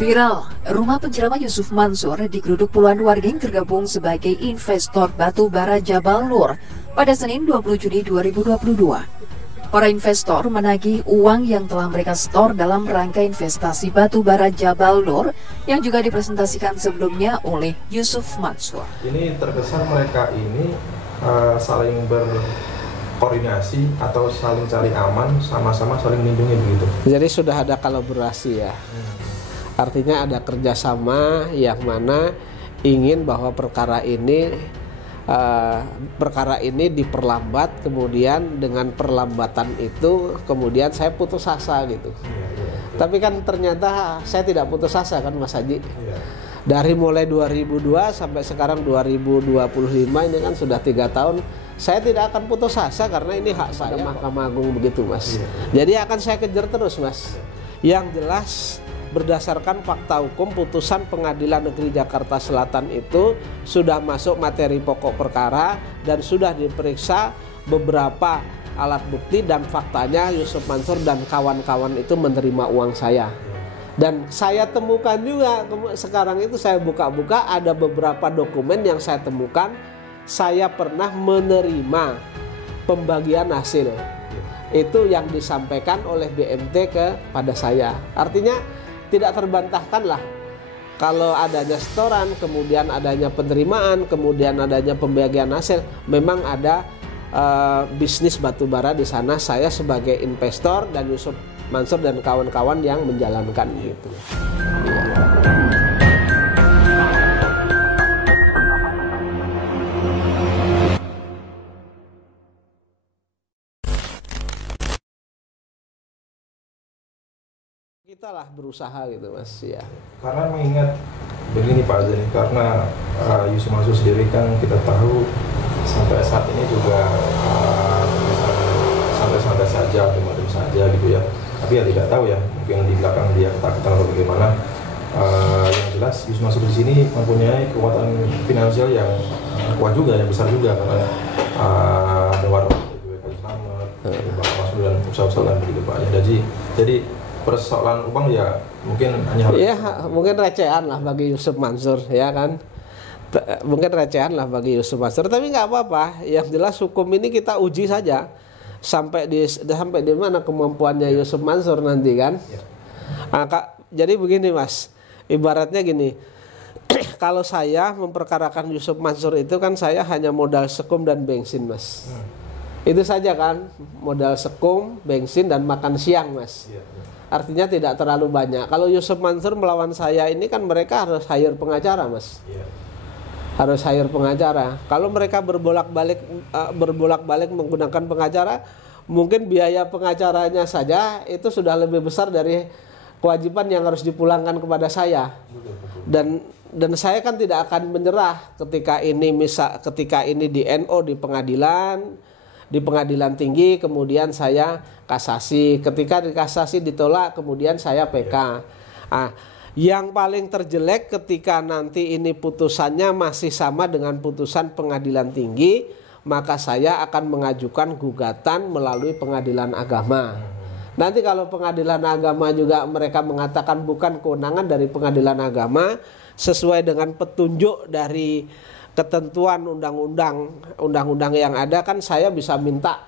Viral, rumah penceraman Yusuf Mansur digeruduk puluhan warga yang tergabung sebagai investor batu bara Jabal Nur pada Senin 20 Juni 2022. Para investor menagih uang yang telah mereka setor dalam rangka investasi batu bara Jabal Nur yang juga dipresentasikan sebelumnya oleh Yusuf Mansur. Ini terkesan mereka ini saling berkoordinasi atau saling cari aman, sama-sama saling melindungi begitu. Jadi sudah ada kolaborasi ya. Artinya ada kerjasama yang mana ingin bahwa perkara ini diperlambat, kemudian dengan perlambatan itu kemudian saya putus asa gitu. Tapi kan ternyata saya tidak putus asa kan Mas Haji. Dari mulai 2002 sampai sekarang 2025 ini kan sudah 3 tahun, saya tidak akan putus asa karena ini hak saya. Mahkamah Agung begitu Mas. Jadi akan saya kejar terus Mas. Yang jelas berdasarkan fakta hukum, putusan Pengadilan Negeri Jakarta Selatan itu sudah masuk materi pokok perkara dan sudah diperiksa beberapa alat bukti, dan faktanya Yusuf Mansur dan kawan-kawan itu menerima uang saya. Dan saya temukan juga sekarang itu saya buka-buka ada beberapa dokumen yang saya temukan saya pernah menerima pembagian hasil. Itu yang disampaikan oleh BMT kepada saya. Artinya tidak terbantahkan lah kalau adanya setoran, kemudian adanya penerimaan, kemudian adanya pembagian hasil. Memang ada bisnis batubara di sana, saya sebagai investor dan Yusuf Mansur dan kawan-kawan yang menjalankan gitu. Kita lah berusaha gitu Mas ya. Karena mengingat begini Pak Azani, karena Yusuf Mansur sendiri kan kita tahu sampai saat ini juga santai-santai saja, adem-adem saja gitu ya. Tapi ya tidak tahu ya, mungkin di belakang dia ketakutan atau bagaimana. Yang jelas Yusuf Mansur di sini mempunyai kekuatan finansial yang kuat juga, yang besar juga, karena ada warung BPK Selamat, Bang Mansur dan usaha-usaha lain begitu Pak. Jadi persoalan uang ya mungkin hanya mungkin recehan lah bagi Yusuf Mansur ya kan, mungkin recehan lah bagi Yusuf Mansur, tapi nggak apa-apa. Yang jelas hukum ini kita uji saja sampai di mana kemampuannya Yusuf Mansur nanti kan. Jadi begini Mas, ibaratnya gini, kalau saya memperkarakan Yusuf Mansur itu kan saya hanya modal sekum dan bensin Mas. Itu saja kan, modal sekum, bensin dan makan siang Mas. Artinya tidak terlalu banyak. Kalau Yusuf Mansur melawan saya ini kan mereka harus hire pengacara Mas. Harus hire pengacara. Kalau mereka berbolak-balik menggunakan pengacara, mungkin biaya pengacaranya saja itu sudah lebih besar dari kewajiban yang harus dipulangkan kepada saya. Dan saya kan tidak akan menyerah ketika ini di NO di pengadilan tinggi, kemudian saya kasasi. Ketika dikasasi ditolak, kemudian saya PK. Yang paling terjelek ketika nanti ini putusannya masih sama dengan putusan pengadilan tinggi, maka saya akan mengajukan gugatan melalui pengadilan agama. Nanti kalau pengadilan agama juga mereka mengatakan bukan kewenangan dari pengadilan agama, sesuai dengan petunjuk dari ketentuan undang-undang yang ada, kan saya bisa minta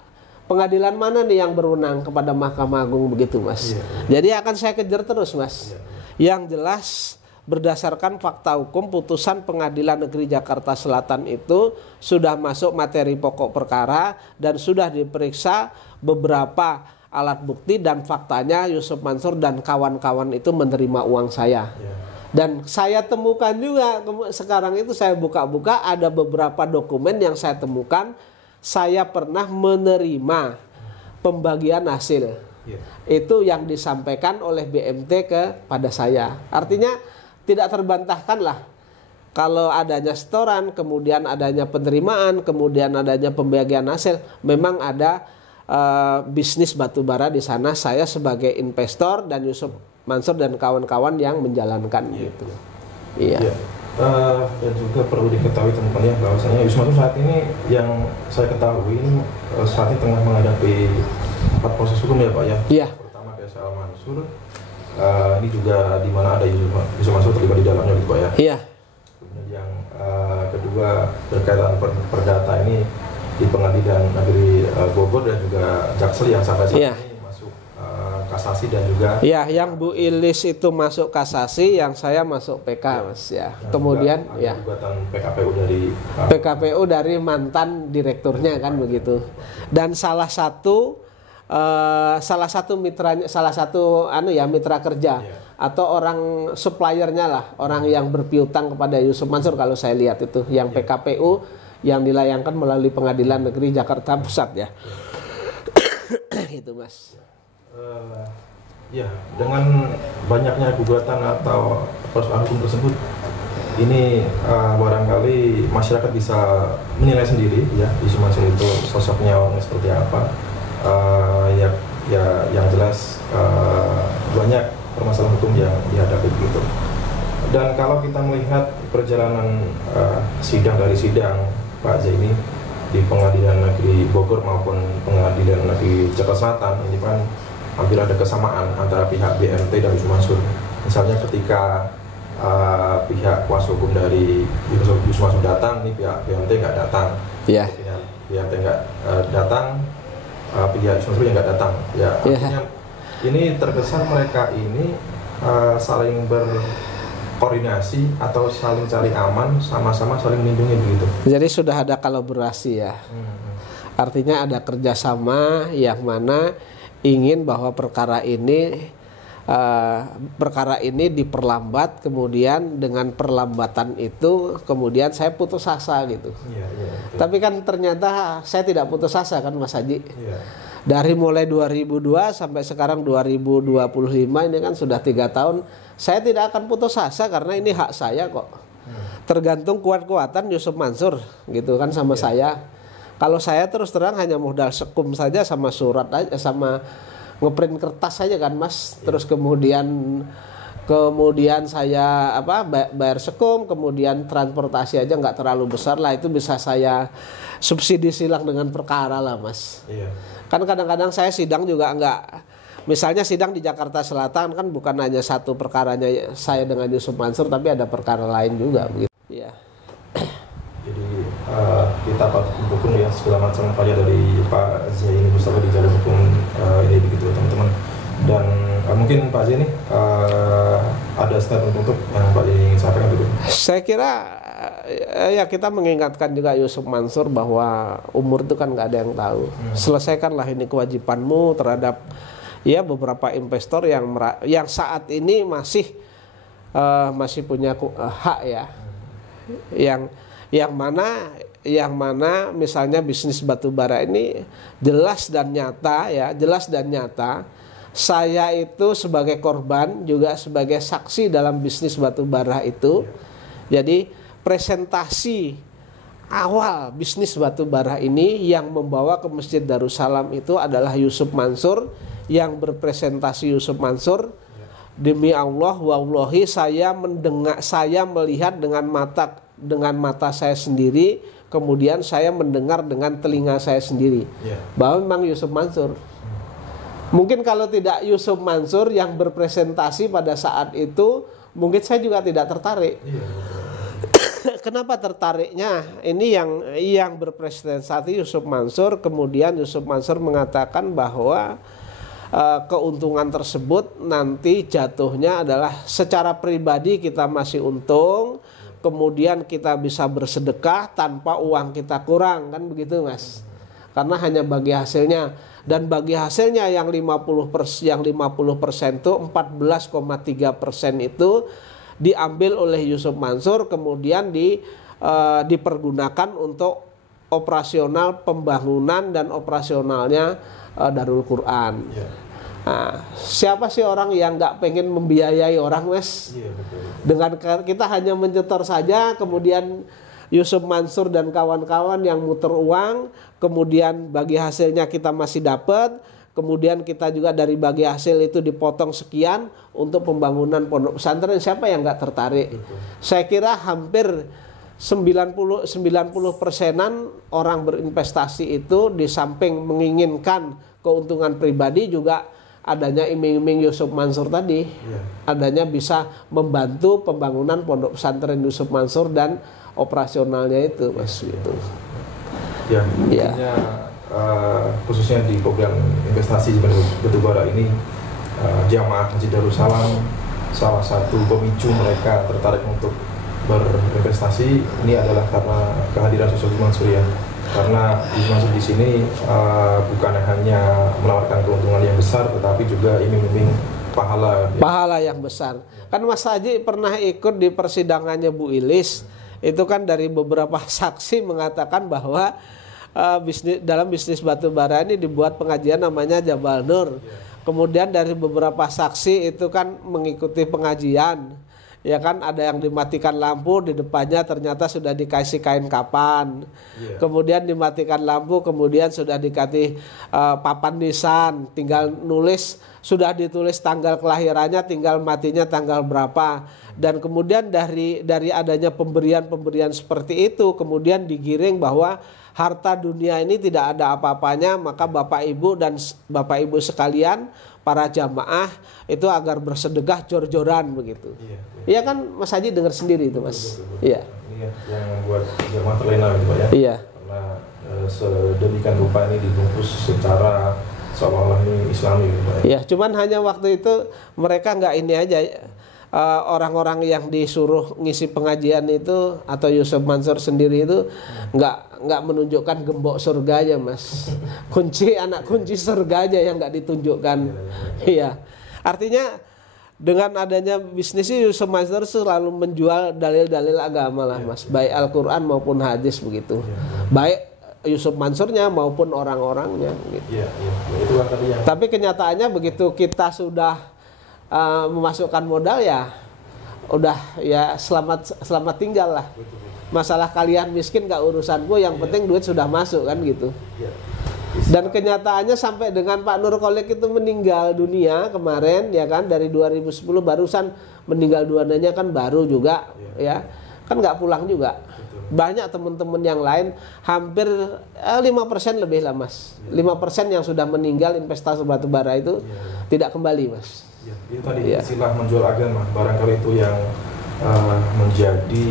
pengadilan mana nih yang berwenang kepada Mahkamah Agung begitu Mas. Jadi akan saya kejar terus Mas. Yang jelas berdasarkan fakta hukum, putusan Pengadilan Negeri Jakarta Selatan itu sudah masuk materi pokok perkara dan sudah diperiksa beberapa alat bukti, dan faktanya Yusuf Mansur dan kawan-kawan itu menerima uang saya. Dan saya temukan juga sekarang itu saya buka-buka ada beberapa dokumen yang saya temukan saya pernah menerima pembagian hasil. Itu yang disampaikan oleh BMT kepada saya. Artinya tidak terbantahkan lah kalau adanya setoran, kemudian adanya penerimaan, kemudian adanya pembagian hasil. Memang ada bisnis batubara di sana, saya sebagai investor dan Yusuf Mansur dan kawan-kawan yang menjalankan gitu. Dan juga perlu diketahui teman-teman ya, bahwasanya Yusuf Mansur saat ini yang saya ketahui saat ini tengah menghadapi 4 proses hukum ya Pak ya. Pertama DSL Mansur, ini juga di mana ada Yusuf Mansur terlibat di dalamnya gitu Pak ya. Iya. Kemudian yang kedua berkaitan perdata ini di Pengadilan Negeri Bogor dan juga Jaksel yang sampai saat ini masuk kasasi dan juga. Iya, yang Bu Ilis itu masuk kasasi, yang saya masuk PK Mas ya. Kemudian ya. Gugatan PKPU dari PKPU dari mantan direkturnya kan begitu. Dan salah satu mitranya, salah satu mitra kerja atau orang suppliernya lah, orang yang berpiutang kepada Yusuf Mansur kalau saya lihat itu yang PKPU yang dilayangkan melalui Pengadilan Negeri Jakarta Pusat ya. Gitu Mas. Ya, dengan banyaknya gugatan atau persoalan hukum tersebut, ini barangkali masyarakat bisa menilai sendiri ya Yusuf Mansur itu sosoknya orangnya seperti apa. Yang jelas banyak permasalahan hukum yang dihadapi begitu. Dan kalau kita melihat perjalanan sidang Pak Zaini di Pengadilan Negeri Bogor maupun Pengadilan Negeri Jakarta Selatan, ini kan hampir ada kesamaan antara pihak BMT dan Yusuf Mansur. Misalnya ketika pihak kuasa hukum dari Yusuf Mansur datang, ini pihak BMT nggak datang. Iya. Pihak BMT nggak datang, pihak Yusuf Mansur yang nggak datang. Ya, artinya ini terkesan mereka ini saling berkoordinasi atau saling cari aman, sama-sama saling melindungi begitu. Jadi sudah ada kolaborasi ya. Artinya ada kerjasama yang mana ingin bahwa perkara ini diperlambat, kemudian dengan perlambatan itu kemudian saya putus asa gitu. Tapi kan ternyata saya tidak putus asa kan Mas Haji. Dari mulai 2002 sampai sekarang 2025 ini kan sudah 3 tahun, saya tidak akan putus asa karena ini hak saya kok. Tergantung kuat-kuatan Yusuf Mansur gitu kan sama saya. Kalau saya terus terang hanya modal sekum saja sama surat aja, sama ngeprint kertas saja kan Mas. Terus kemudian saya bayar sekum, kemudian transportasi aja nggak terlalu besar lah, itu bisa saya subsidi silang dengan perkara lah Mas. Kan kadang-kadang saya sidang juga misalnya sidang di Jakarta Selatan kan bukan hanya satu perkaranya saya dengan Yusuf Mansur, tapi ada perkara lain juga begitu. Iya. Jadi kita patut mendukung ya segala macam upaya dari Pak Zaini Mustafa di jalur hukum ini begitu teman-teman. Dan mungkin Pak Zaini ada statement untuk yang Pak Zaini ingin sampaikan dulu. Saya kira ya kita mengingatkan juga Yusuf Mansur bahwa umur itu kan nggak ada yang tahu. Selesaikanlah ini kewajibanmu terhadap ya beberapa investor yang saat ini masih punya hak ya. Yang mana misalnya bisnis batubara ini jelas dan nyata saya itu sebagai korban juga sebagai saksi dalam bisnis batubara itu. Jadi presentasi awal bisnis batubara ini yang membawa ke Masjid Darussalam itu adalah Yusuf Mansur, yang berpresentasi Yusuf Mansur. Demi Allah wallahi saya melihat dengan mata saya sendiri, kemudian saya mendengar dengan telinga saya sendiri bahwa memang Yusuf Mansur. Mungkin kalau tidak Yusuf Mansur yang berpresentasi pada saat itu, mungkin saya juga tidak tertarik. Kenapa tertariknya? Ini yang berpresentasi Yusuf Mansur, kemudian Yusuf Mansur mengatakan bahwa keuntungan tersebut nanti jatuhnya adalah secara pribadi kita masih untung, kemudian kita bisa bersedekah tanpa uang kita kurang, kan begitu Mas? Karena hanya bagi hasilnya, dan bagi hasilnya yang 50% itu 14,3% itu diambil oleh Yusuf Mansur, kemudian dipergunakan untuk operasional pembangunan dan operasionalnya Darul Quran. Nah, siapa sih orang yang nggak pengen membiayai orang Mas? Dengan kita hanya menyetor saja, kemudian Yusuf Mansur dan kawan-kawan yang muter uang, kemudian bagi hasilnya kita masih dapat, kemudian kita juga dari bagi hasil itu dipotong sekian untuk pembangunan pondok pesantren. Siapa yang nggak tertarik? Saya kira hampir 90%-an orang berinvestasi itu di samping menginginkan keuntungan pribadi juga adanya iming-iming Yusuf Mansur tadi, adanya bisa membantu pembangunan pondok pesantren Yusuf Mansur dan operasionalnya itu, Mas. Itu. Ya, intinya khususnya di program investasi batubara ini, Jamaah Masjid Darussalam salah satu pemicu mereka tertarik untuk berinvestasi ini adalah karena kehadiran sosok Mansur ya. Karena Mansur di sini bukan hanya menawarkan keuntungan yang besar, tetapi juga iming-iming pahala yang besar. Kan Mas Haji pernah ikut di persidangannya Bu Ilis, itu kan dari beberapa saksi mengatakan bahwa dalam bisnis batu bara ini dibuat pengajian namanya Jabal Nur. Kemudian dari beberapa saksi itu kan mengikuti pengajian, ya kan, ada yang dimatikan lampu, di depannya ternyata sudah dikasih kain kapan. Kemudian dimatikan lampu, kemudian sudah dikasih papan nisan, tinggal nulis, sudah ditulis tanggal kelahirannya, tinggal matinya tanggal berapa. Dan kemudian dari adanya pemberian seperti itu, kemudian digiring bahwa harta dunia ini tidak ada apa-apanya, maka Bapak Ibu sekalian, para jamaah itu agar bersedekah jor-joran begitu. Iya kan Mas Haji dengar sendiri itu, Mas. Iya. Ini yang membuat Jerman terlena gitu Pak ya. Iya. Karena sedemikian rupa ini dibungkus secara seolah-olah ini Islami gitu Pak ya. Iya, cuman hanya waktu itu mereka nggak ini aja, orang-orang yang disuruh ngisi pengajian itu atau Yusuf Mansur sendiri itu nggak menunjukkan gembok surganya, Mas. Anak kunci surganya yang nggak ditunjukkan. Iya. Artinya dengan adanya bisnis ini Yusuf Mansur selalu menjual dalil-dalil agama lah, Mas. Baik Al-Quran maupun hadis begitu. Baik Yusuf Mansurnya maupun orang-orangnya gitu. Itu kan tadi yang... Tapi kenyataannya begitu kita sudah memasukkan modal ya udah ya selamat tinggal lah. Masalah kalian miskin gak urusanku, yang penting duit sudah masuk kan gitu. Dan kenyataannya sampai dengan Pak Nur Kholik itu meninggal dunia kemarin ya kan, dari 2010 barusan meninggal duanianya kan baru juga ya kan, nggak pulang juga. Banyak teman-teman yang lain hampir 5% lebih lah, Mas. 5% yang sudah meninggal investasi batubara itu tidak kembali, Mas. Itu tadi istilah menjual agama, barangkali itu yang menjadi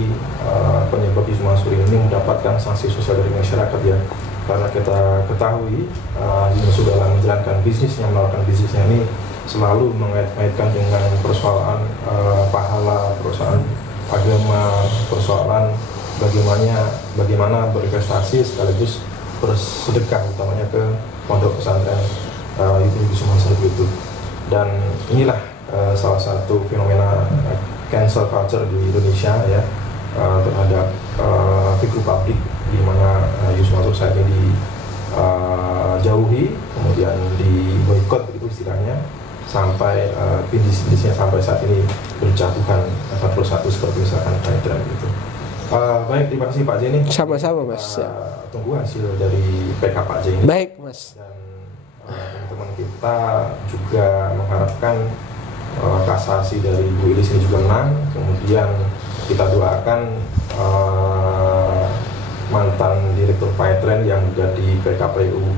penyebab Yusuf Mansur ini mendapatkan sanksi sosial dari masyarakat ya. Karena kita ketahui Yusuf dalam menjalankan bisnisnya, melakukan bisnisnya ini selalu mengaitkan dengan persoalan pahala, persoalan agama, persoalan bagaimana berinvestasi sekaligus bersedekah, utamanya ke pondok pesantren itu Yusuf Mansur itu. Dan inilah salah satu fenomena cancel culture di Indonesia ya, terhadap figur publik, di mana Yusuf Mansur saat ini dijauhi, kemudian diboikot begitu istilahnya, sampai bisnisnya sampai saat ini berjatuhan 41 seperti misalkan Tren gitu. Baik, terima kasih Pak Jenny. Sama-sama, Mas. Tunggu hasil dari PK Pak Jenny. Baik, Mas. Dan teman-teman kita juga mengharapkan kasasi dari Bu Ilis ini juga menang. Kemudian kita doakan mantan direktur Paitren yang menjadi PKPU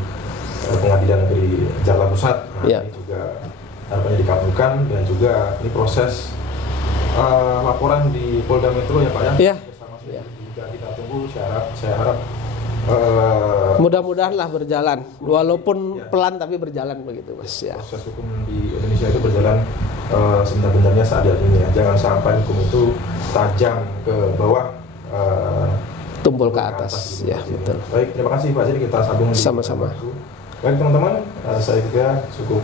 Pengadilan Negeri Jakarta Pusat ini juga harapannya dikabulkan, dan juga ini proses laporan di Polda Metro ya Pak ya. Juga kita tunggu, saya harap mudah-mudahan lah berjalan, walaupun pelan tapi berjalan begitu, Mas ya. Proses hukum di Indonesia itu berjalan sebenarnya seadil ini ya. Jangan sampai hukum itu tajam ke bawah, tumpul ke atas ya, betul. Baik, terima kasih Pak. Jadi kita sambung sama-sama. Baik teman-teman, saya kira cukup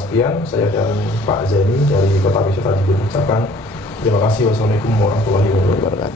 sekian. Saya dan Pak Zaini dari Kota Wisata Jibun ucapkan terima kasih. Wassalamualaikum warahmatullahi wabarakatuh.